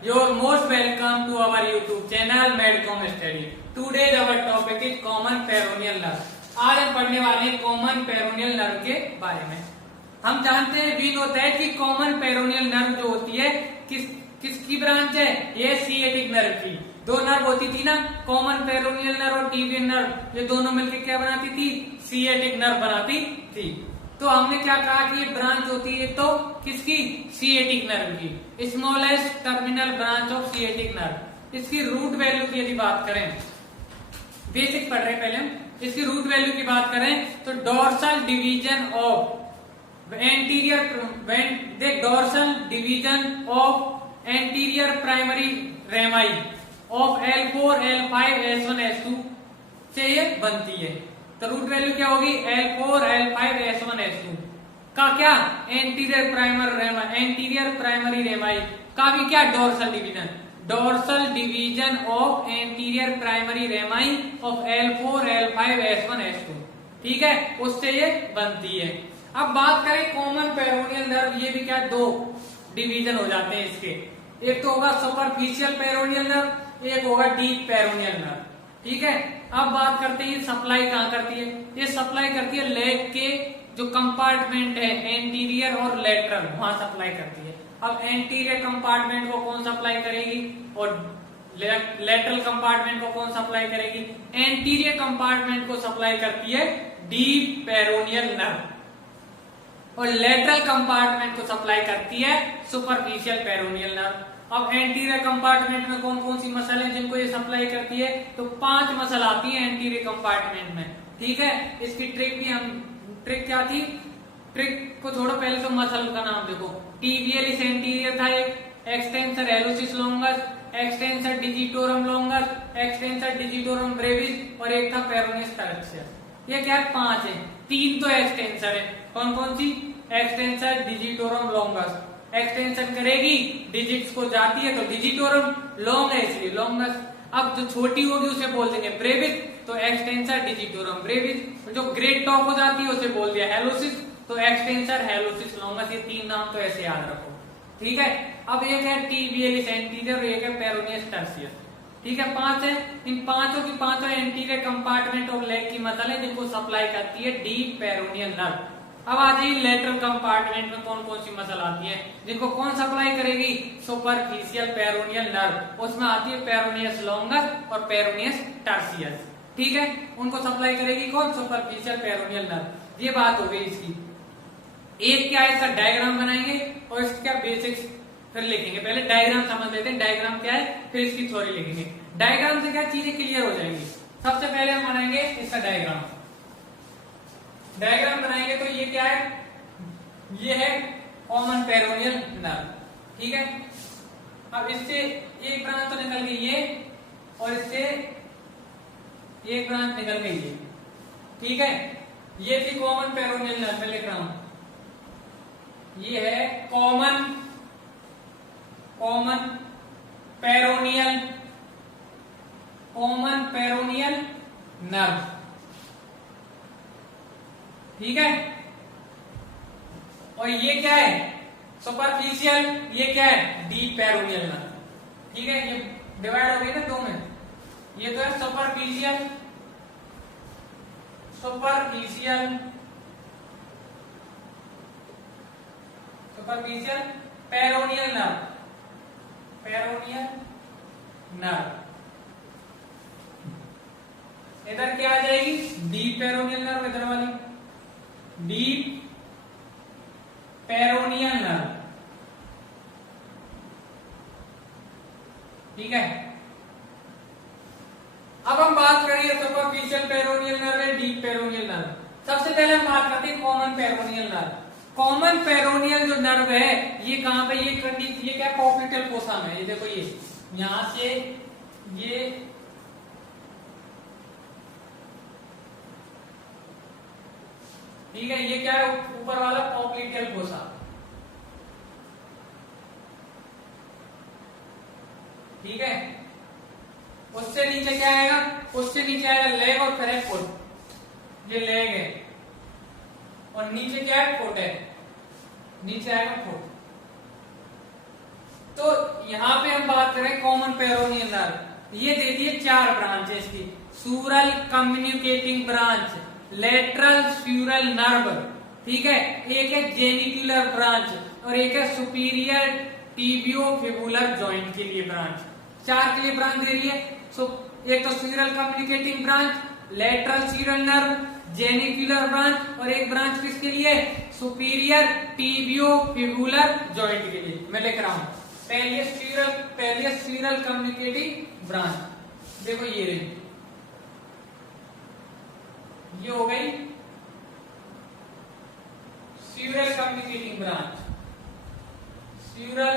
You're most welcome to our YouTube channel Medcom Study. Today our topic is common peroneal nerve. आज हम पढ़ने वाले हैं common peroneal nerve के बारे में। हम जानते हैं वीन होता है कि कॉमन पेरोनियल नर्व जो होती है किसकी ब्रांच है, ये सिएटिक नर्व की। दो नर्व होती थी ना, कॉमन पेरोनियल नर्व और टिबियल नर्व, ये दोनों मिलकर क्या बनाती थी, सिएटिक नर्व बनाती थी। तो हमने क्या कहा कि ये ब्रांच होती है तो किसकी, सिएटिक नर्व की, smallest terminal branch of sciatic nerve. इसकी रूट वैल्यू की यदि बात करें, बेसिक पढ़ रहे हैं पहले हम, इसकी रूट वैल्यू की बात करें तो dorsal division of anterior primary रेमाई of L4, L5, S1, S2 से ये बनती है। तो रूट वैल्यू क्या होगी, L4, L5, S1, S2 का क्या, एंटीरियर प्राइमरी रेमाई का भी क्या, dorsal division of anterior primary रेमाई of L4, L5, S1, S2, ठीक है, उससे ये बनती है। अब बात करें कॉमन पेरोनियल नर्व, ये भी क्या, दो डिवीजन हो जाते हैं इसके, एक तो होगा सुपरफिशियल पेरोनियल नर्व, एक होगा डीप पेरोनियल नर्व, ठीक है। अब बात करते हैं ये सप्लाई कहाँ करती है, ये सप्लाई करती है लेग के जो कंपार्टमेंट है एंटीरियर और लेटरल, वहां सप्लाई करती है। अब एंटीरियर कंपार्टमेंट को कौन सप्लाई करेगी और लेटरल कंपार्टमेंट को कौन सप्लाई करेगी, एंटीरियर कंपार्टमेंट को सप्लाई करती है डीप पेरोनियल नर्व और लेटरल कंपार्टमेंट को सप्लाई करती है सुपरफिशियल पेरोनियल नर्व। अब एंटीरियर कंपार्टमेंट में कौन कौन सी मसल है जिनको ये सप्लाई करती है, तो 5 मसल आती है एंटीरियर कंपार्टमेंट में, ठीक है। इसकी ट्रिक क्या थी, ट्रिक को छोड़ो, पहले तो मसल का नाम देखो। टिबियलिस एंटीरियर था एक, extensor hallucis longus, extensor digitorum longus, extensor digitorum brevis और एक था पेरोनियस टर्सियस। ये क्या है, 5 है, 3 तो एक्सटेंसर है। कौन कौन सी, एक्सटेंसर डिजिटोरम लॉन्गस, एक्सटेंशन करेगी डिजिट्स को जाती है तो डिजिटोरम, लॉन्ग है इसलिए लॉन्गस। अब जो छोटी होगी उसे बोल देंगे ब्रेविस, तो एक्सटेंसर डिजिटोरम ब्रेविस। जो ग्रेट टॉप हो जाती है उसे बोल दिया हेलोसिस, तो एक्सटेंसर हेलोसिस लॉन्गस। ये 3 नाम तो ऐसे याद रखो, ठीक है। अब एक है टिबियलिस एंटीरियर, एक है पेरोनियस टर्सियस, ठीक है। 5 है, इन पांचों की पांचों एंटीरियर कंपार्टमेंट ऑफ लेग की मसल है जिनको सप्लाई करती है डीप पेरोनियल नर्व। अब आ जाइए लेटरल कंपार्टमेंट में कौन कौन सी मसल आती है जिनको कौन सप्लाई करेगी, सुपरफिशियल पेरोनियल नर्व। उसमें आती है पेरोनियस लॉन्गस और पेरोनियस टर्सियस, ठीक है। उनको सप्लाई करेगी कौन, सुपरफिशियल पेरोनियल नर्व। ये बात हो गई इसकी। एक क्या है, इसका डायग्राम बनाएंगे और इसके क्या बेसिक्स फिर लिखेंगे। पहले डायग्राम समझ लेते हैं, डायग्राम क्या है, फिर इसकी थ्योरी लिखेंगे। डायग्राम से क्या चीजें क्लियर हो जाएंगी। सबसे पहले हम बनाएंगे इसका डायग्राम बनाएंगे तो ये क्या है, ये है कॉमन पेरोनियल नर्व, ठीक है। अब इससे एक ब्रांच तो निकल गई ये, और इससे एक ब्रांच निकल गई ये, ठीक है। ये थी कॉमन पेरोनियल नर्व, मैं लिख रहा हूं, ये है कॉमन पेरोनियल नर्व, ठीक है। और ये क्या है, सुपरफिशियल, ये क्या है, डीप पेरोनियल नर्व, ठीक है। ये डिवाइड हो गई ना 2 में, ये तो है सुपरफिशियल पेरोनियल नर्व। इधर क्या आ जाएगी, डीप पेरोनियल नर्व, इधर वाली डीप पेरोनियल नर्व, ठीक है। अब हम बात करेंगे सुपरफिशियल पेरोनियल नर्व है, डीप पेरोनियल नर्व। सबसे पहले हम बात करते हैं common peroneal nerve. Common peroneal जो नर्व है ये कहां पे, ये क्या, पॉप्लिटेल फोसा में। ये देखो, ये यहां से ये ठीक है, ये क्या है, ऊपर वाला पॉप्लिटेल फोसा, ठीक है। उससे नीचे क्या आएगा, उससे नीचे आएगा लेग और फिर फुट। ये लेग है और नीचे क्या है, फुट है, नीचे आएगा फुट। तो यहाँ पे हम बात करें कॉमन पेरोनियल नर्व, ये दे दिए 4 ब्रांच है इसकी। सूरल communicating branch, lateral sural nerve, ठीक है, एक है जेनिकुलर ब्रांच और एक है सुपीरियर टिबियोफिबुलर जॉइंट के लिए ब्रांच। 4 के लिए ब्रांच दे रही है। एक तो sural communicating branch, lateral sural nerve, genicular branch और एक ब्रांच किसके लिए, सुपीरियर टिबियोफिबुलर जॉइंट के लिए। मैं लिख रहा हूं, पहले स्यूरल कम्युनिकेटिंग ब्रांच, देखो ये रही, ये हो गई स्यूरल कम्युनिकेटिंग ब्रांच, स्यूरल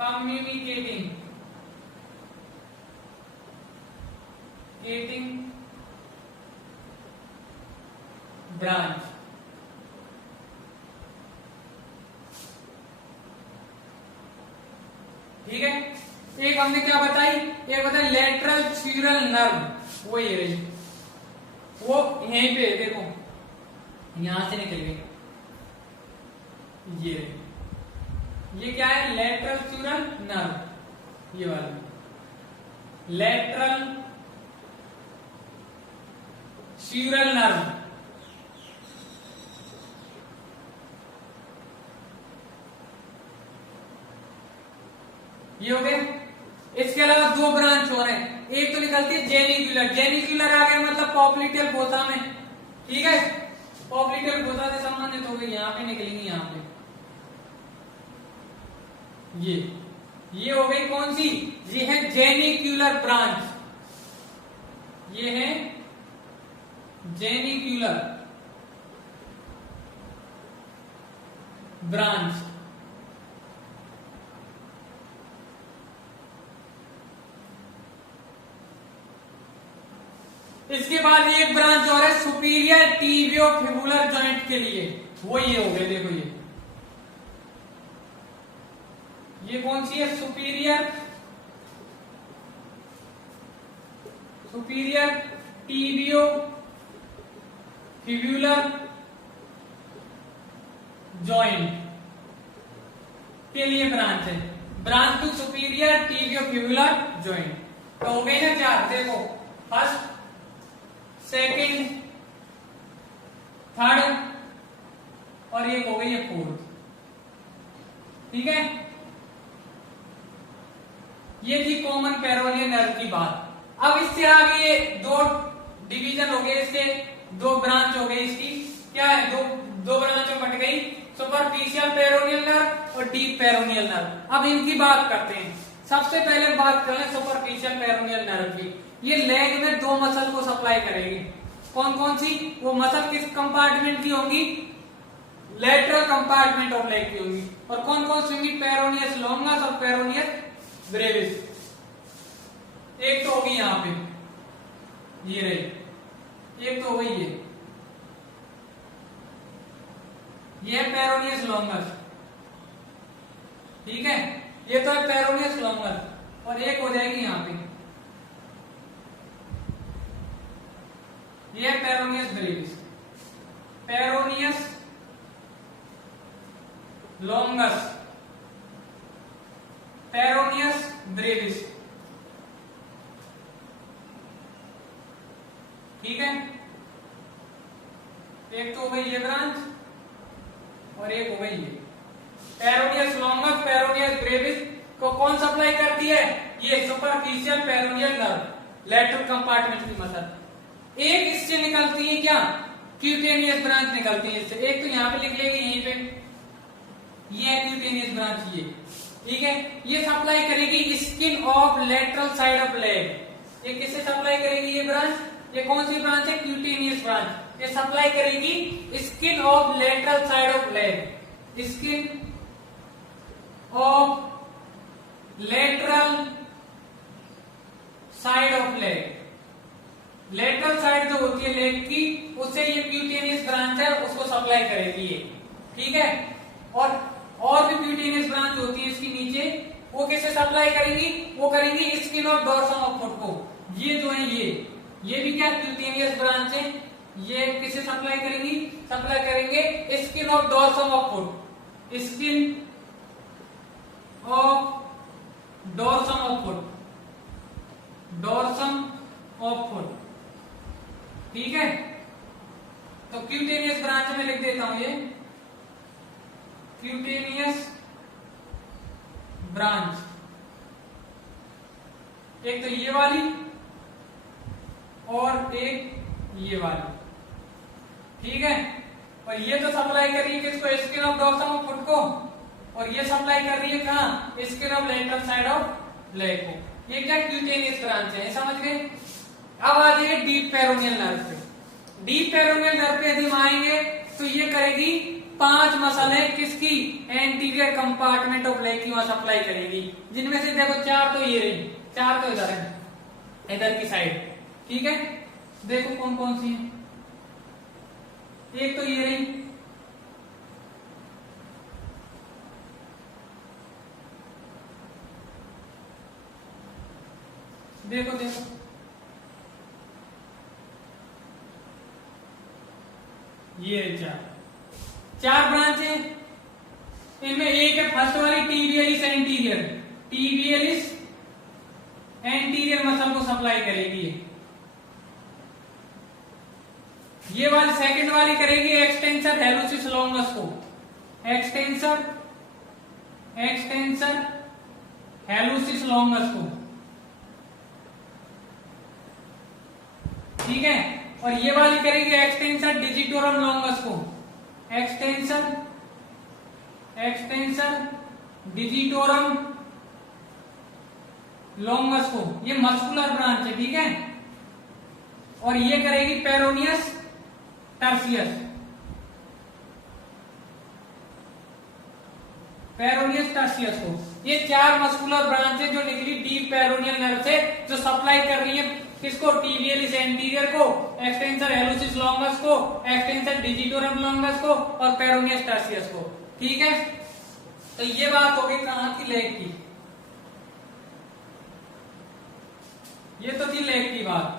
कम्युनिकेटिंग ब्रांच। ठीक है, एक हमने क्या बताई, एक बताई लेटरल स्यूरल नर्व, वो ये रही, वो यहीं पे देखो, यहां से निकल गई, ये क्या है, लेटरल स्यूरल नर्व, ये वाला लेटरल स्यूरल नर्व। ये हो गए। इसके अलावा 2 ब्रांच हो रहे हैं, एक तो निकलती है जेनिकुलर, जेनिकुलर आ गया मतलब पॉप्लिटियल फोसा में, ठीक है, पॉप्लिटियल फोसा से संबंधित हो गई, यहाँ पे निकलेंगी, यहाँ पे ये हो गई कौन सी, ये है जेनिकुलर ब्रांच, ये है जेनिकुलर ब्रांच। इसके बाद एक ब्रांच और है सुपीरियर टिबियोफिबुलर जॉइंट के लिए, वो ये हो गए, देखो ये कौन सी है, सुपीरियर टिबियोफिबुलर जॉइंट के लिए ब्रांच है, branch to superior tibiofibular joint. तो हो गई ना 4, देखो फर्स्ट, सेकंड, थर्ड और ये हो गई है 4th, ठीक है। ये थी कॉमन पेरोनियल नर्व की बात। अब इससे आगे ये 2 डिवीजन हो गए, इसके 2 ब्रांच हो गई, इसकी क्या है, दो ब्रांच में बट गई, सुपरफिशियल पेरोनियल नर्व और डीप पेरोनियल नर्व। अब इनकी बात करते हैं। सबसे पहले बात करें सुपरफिशियल पेरोनियल नर्व की। ये लेग में 2 मसल को सप्लाई करेगी। कौन कौन सी, वो मसल किस कंपार्टमेंट की होंगी, लेटरल कंपार्टमेंट ऑफ लेग की होंगी। और कौन कौन सी होंगी, पेरोनियस लॉन्गस और पेरोनियस ब्रेविस। एक तो होगी यहां पे, ये रही, एक तो होगी ये पेरोनियस लॉन्गस, ठीक है, ये तो है पेरोनियस लॉन्गस। और एक हो जाएगी यहां पे, ये peroneus Brevis, peroneus longus, peroneus Brevis, ठीक है। एक तो हो गई ये ब्रांच और एक हो गई ये पेरोनियस लॉन्गस, पेरोनियस ब्रेविस को कौन सप्लाई करती है, ये superficial peroneal nerve, lateral compartment की मसल। एक इससे निकलती है क्या, क्यूटेनियस ब्रांच निकलती है इससे। एक तो यहाँ पे लिख लेगी, यहीं पे ये है क्यूटेनियस ब्रांच, ये ठीक है। ये सप्लाई करेगी skin of lateral side of leg. ये किससे सप्लाई करेगी ये ब्रांच, ये कौन सी ब्रांच है, क्यूटेनियस ब्रांच। ये सप्लाई करेगी skin of lateral side of leg, skin of lateral side of leg. Lateral side जो होती है लेग की, उससे ये क्यूटेनियस ब्रांच है, उसको सप्लाई करेगी ये, ठीक है। और भी क्यूटेनियस ब्रांच होती है इसकी नीचे, वो कैसे सप्लाई करेंगी, वो करेंगी skin of dorsum of foot को। ये जो है ये भी क्या क्यूटेनियस ब्रांच है, ये किसे सप्लाई करेंगी, सप्लाई करेंगे skin of dorsum of foot, skin of dorsum of foot, dorsum of foot. ठीक है, तो क्यूटेनियस ब्रांच में लिख देता हूं ये क्यूटेनियस ब्रांच, एक तो ये वाली और एक ये वाली। ठीक है, और ये तो सप्लाई कर रही है किसको, skin of dorsum of foot को, और ये सप्लाई कर रही है कहां, skin of lateral side of leg को। ये क्या क्यूटेनियस ब्रांच है, समझ गए। अब आ जाइए डीप पेरोनियल नर्व पे। डीप पेरोनियल नर्व पे यदि हम आएंगे तो ये करेगी 5 मसल है किसकी, एंटीरियर कंपार्टमेंट ऑफ लेग की वहां सप्लाई करेगी, जिनमें से देखो 4 तो ये रही, 4 तो इधर है, इधर की साइड। ठीक है, देखो कौन कौन सी है, एक तो ये रही, देखो देखो ये 4 ब्रांच है, इनमें एक है फर्स्ट वाली टीबियलिस एंटीरियर, टीबियलिस एंटीरियर मसल को सप्लाई करेगी। ये वाली सेकंड वाली करेगी एक्सटेंसर हेलुसिस लॉन्गस को, एक्सटेंसर हेलुसिस लॉन्गस को। ठीक है, और ये वाली करेगी एक्सटेंसर डिजिटोरम लॉन्गस को, एक्सटेंसर डिजिटोरम लॉन्गस को। ये मस्कुलर ब्रांच है। ठीक है, और ये करेगी पेरोनियस टर्सियस, पेरोनियस टर्सियस को। ये 4 मस्कुलर ब्रांच है जो निकली डीप पेरोनियल नर्व से, जो सप्लाई कर रही है किसको, टीबियलिस एंटीरियर को, एक्सटेंसर हेलुसिस लॉन्गस को, एक्सटेंसर डिजिटोरम लॉन्गस को और पेरोनियस टर्सियस को। ठीक है, तो ये बात हो गई कहां की, लेग की। ये तो थी लेग की बात।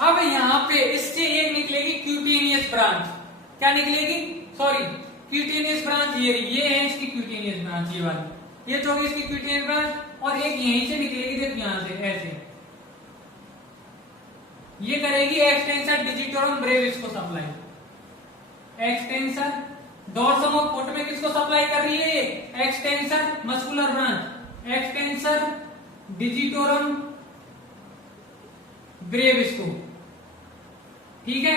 अब यहां पे इससे एक निकलेगी क्यूटेनियस ब्रांच। क्या निकलेगी, सॉरी क्यूटेनियस ब्रांच ये है इसकी क्यूटेनियस ब्रांच, ये वाली, ये तो होगी इसकी क्यूटेनियस ब्रांच। और एक यहीं से निकलेगी, देखो यहां से ऐसे, ये करेगी एक्सटेंसर डिजिटोरम ब्रेविस को supply. Extensor dorsum of foot में किसको सप्लाई कर रही है, extensor muscular branch, extensor digitorum brevis को। ठीक है,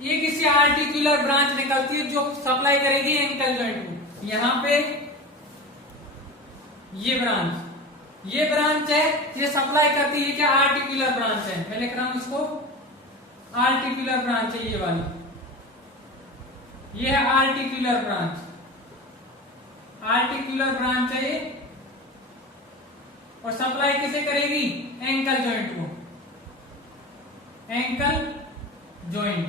ये किसी आर्टिकुलर ब्रांच निकलती है जो सप्लाई करेगी एंकल जॉइंट को। यहां पे ये ब्रांच है, ये सप्लाई करती है क्या, आर्टिकुलर ब्रांच है। मैं लिख रहा हूं इसको, आर्टिकुलर ब्रांच है ये वाली, ये है आर्टिकुलर ब्रांच, आर्टिकुलर ब्रांच है ये, और सप्लाई किसे करेगी, एंकल जॉइंट को, एंकल जॉइंट।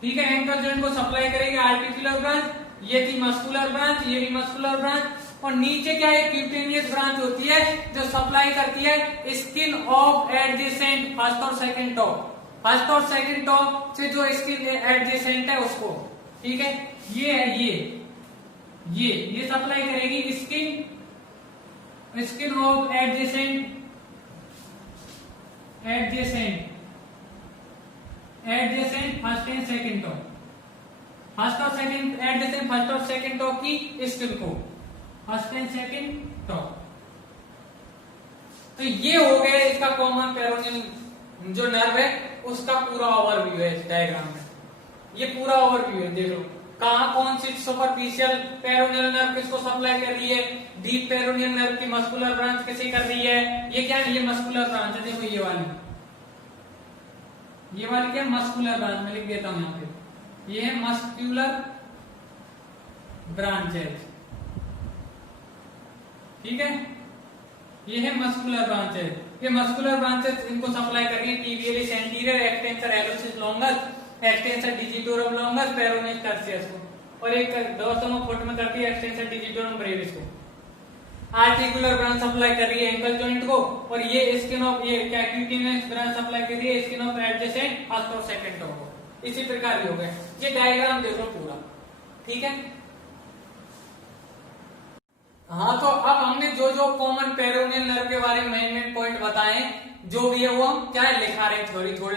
ठीक है, एंकल जॉइंट को सप्लाई करेगी आर्टिकुलर ब्रांच। ये थी मस्कुलर ब्रांच, ये भी मस्कुलर ब्रांच। और नीचे क्या है, क्यूटेनियस ब्रांच होती है जो सप्लाई करती है स्किन ऑफ एडजेसेंट फर्स्ट और सेकंड टॉ, फर्स्ट और सेकंड टॉ से जो स्किन एडजेसेंट है उसको। ठीक है, ये है ये सप्लाई करेगी skin of adjacent first and second toe, first और सेकंड एडजेसेंट फर्स्ट और सेकंड टॉ की स्किन को, फर्स्ट एंड सेकंड टॉ। तो ये हो गया इसका कॉमन पेरोनियल जो नर्व है उसका पूरा ओवरव्यू है इस डायग्राम में। ये पूरा ओवरव्यू है, देख लो कहां कौन सी सुपरफिशियल पेरोनियल नर्व किसको सप्लाई कर रही है, डीप पेरोनियल नर्व की मस्कुलर ब्रांच किसे कर रही है। ये क्या है, ये मस्कुलर ब्रांच है, देखो ये वाली क्या मस्कुलर ब्रांच, में लिख देता हूं यहाँ पे, ये है मस्कुलर ब्रांच है। ठीक है, ये है मस्कुलर ब्रांच है, ये मस्कुलर ब्रांचेस इनको सप्लाई कर रही है tibialis anterior, extensor hallucis longus, extensor digitorum longus, peroneus tertius को, और एक डोर्सम ऑफ फुट में करती है एक्सटेंसर डिजिटोरम ब्रेविस को। आर्टिकुलर ब्रांच सप्लाई कर रही है एंकल जॉइंट को, और ये स्किन ऑफ, ये क्या क्यूटेनियस ब्रांच सप्लाई कर रही है स्किन ऑफ एडजेसेंट फर्स्ट और सेकंड टॉ को। इसी प्रकार भी हो गया। ये डायग्राम देखो पूरा, ठीक है। हाँ, तो अब हमने जो जो कॉमन पेरोनियल नर्व के बारे में मेन पॉइंट बताए, जो भी है वो हम क्या है लिखा रहे हैं,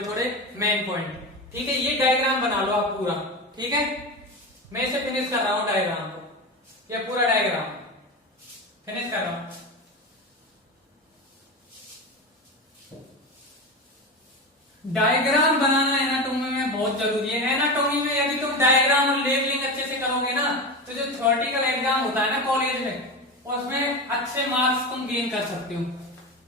थोड़े मेन पॉइंट, ठीक है। ये डायग्राम बना लो आप पूरा, ठीक है। मैं इसे फिनिश कर रहा हूं डायग्राम को, ये पूरा डायग्राम फिनिश कर रहा हूं। डायग्राम बनाना एनाटॉमी में बहुत जरूरी है। एनाटॉमी में यदि तुम डायग्राम और लेबलिंग अच्छे से करोगे ना, तो जो थ्योरेटिकल एग्जाम होता है ना कॉलेज में, उसमें अच्छे मार्क्स तुम गेन कर सकते हो।